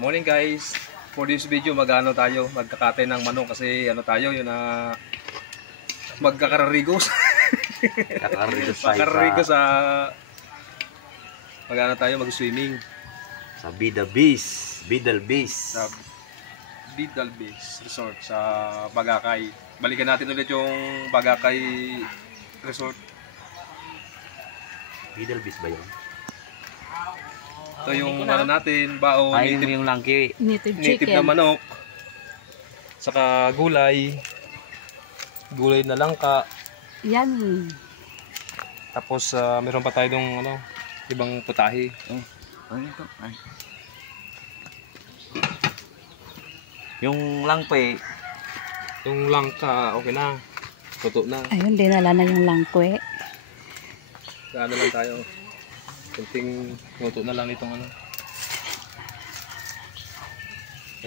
Morning guys. For this video magkakatay ng manok kasi tayo yun na magkakararigos. Magkakararigos sa tayo mag-swimming sa Bidal Beach sa Bidal Beach Resort sa Bagakay. Balikan natin ulit yung Bagakay Resort. Bidal Beach ba yun? Ito yung natin, bao, native, yung langki. Native na manok. Saka gulay na langka. Yan. Tapos meron pa tayo ng ibang putahe. Yung langpe. Yung langka, okay na. Tuto na. Ayun, dinala na yung langkwe. Ano lang tayo. Kunting tuto na lang itong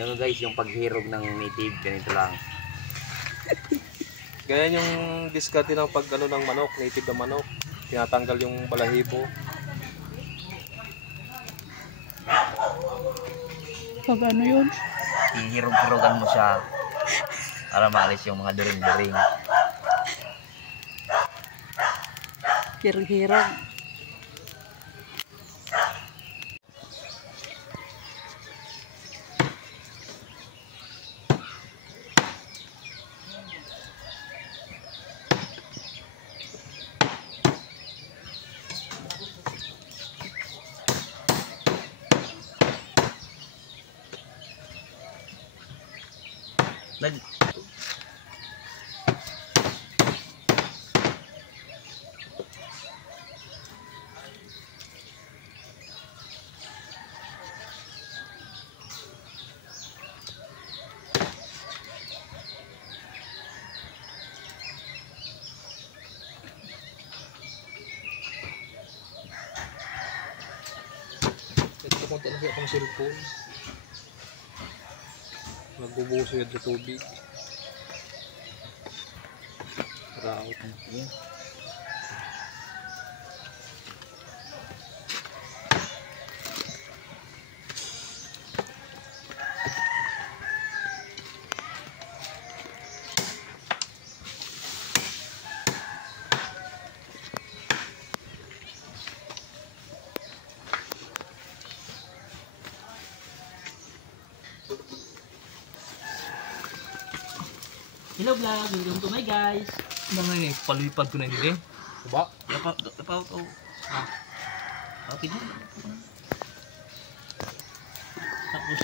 Yung guys, yung paghirog ng native, ganito lang. Ganyan yung diskarte ng ng manok, native na manok. Tinatanggal yung balahibo. Pag ano yun? Ihirog-hirogan mo siya para maalis yung mga during-during. Hirog-hirog. Ito kung talaga akong cellphone. Nagbubuso yun sa tubig. Raot. Yan. Hello vlog, welcome to my guys. Ano palipad ko na hindi eh. Diba? Dapaw ko. Okay na. Tapos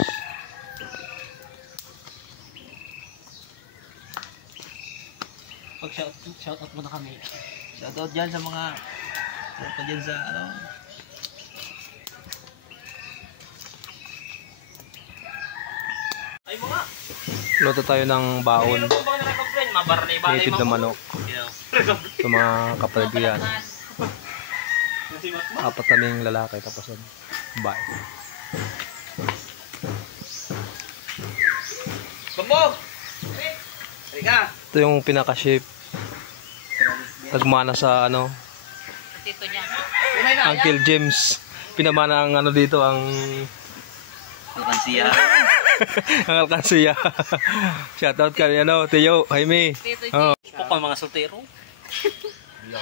pag shoutout muna kami. Shoutout dyan sa mga dyan sa ay mga Luto tayo ng baon. Native na manok. Sa mga kapatid ko yan. Apat kaming lalaki tapos babae. Bambog! Halika! Ito yung pinaka-shape. Nagmana sa Tito niya. Uncle James. Pinamana ang dito ang Alkansiya. ang alkansiya. Shoutout ka Tio, Jaime. Oh. Pukang mga soltero.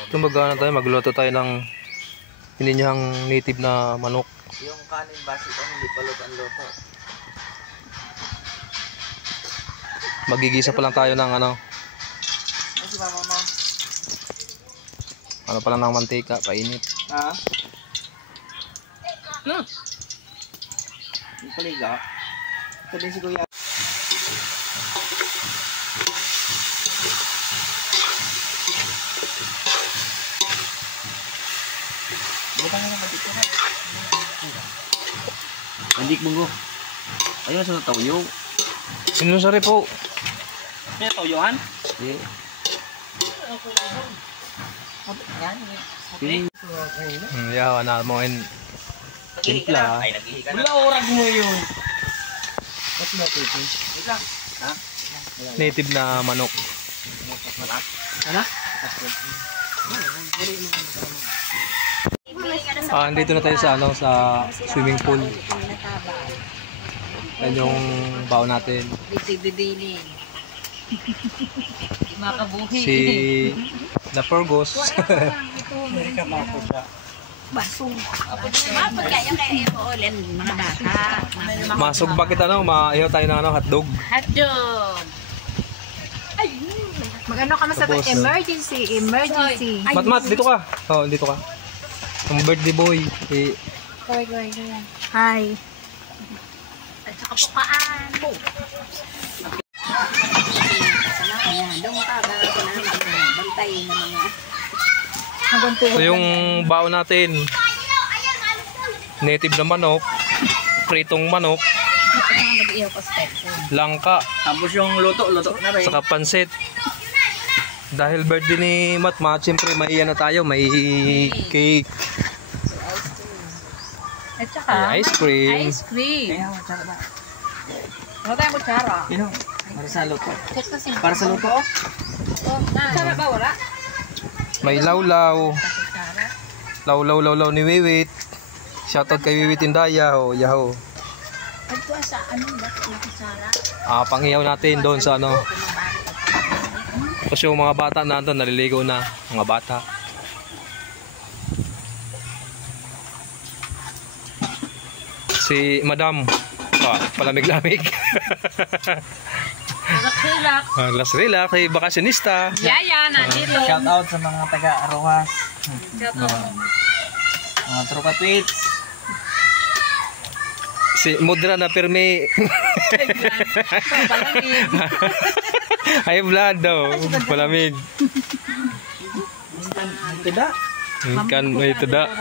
Ito magluto tayo ng ininyang native na manok. Yung kanin basi ko, hindi pa ang loto. Magigisa pa lang tayo ng Ay, si mama mo. pa lang ng mantika, painit. Ha? Na. Yung paliga. Ito din si Kuya. Butang na naman dito na. Andik mo go. Ayun sa tawyo. Sinusari po. May toyohan? Eh. Yan. Yawa na mo in timpla. Ay, naghihiga na. Wala orag mo yun. What's that, Tito? Wait lang. Ha? Native na manok. Ano? Andito na tayo sa sa swimming pool. Yan yung baon natin. Bibili. Makabuhi. Si The Purgos. Basong. Mapagkaya kayo po ulit mga bata. Masog bakit ano, maihaw tayo ng ano, hotdog. Hotdog. Magano ka sa Tapos, emergency. Mat, dito ka. Oh, dito ka. Ang birthday boy. Si Hi. At saka pukaan. Ayan, doon ka ba? Bantay na mga. So yung baon natin, native na manok, pritong manok, Mag-iyaw pa sa langka, Tapos yung luto na rin. saka pansit. Dahil birthday ni Matmat, siyempre may na tayo, may cake, At saka, may ice cream, ice cream. Ano tayo kutsara? Yun o. Para sa luto. Check kasi. Para sa luto. Kutsara ba wala? may lawlaw, lawlaw ni Wiwit. Shoutout kay Wiwit Indaya, oh, yaho. Ito sa anong dapat na kutsara? Pangiyaw natin doon sa ano. Tapos yung mga bata nandun, naliligo na, mga bata. Si Madam, palamig-lamig. Relax. Last relax, kay bakasyonista. Yaya, nandito. Shout out sa mga taga Arohas. Mga tropa tweets. Si Mudra na pirmi. High blood daw, palamig. Tidak. Kan may tada.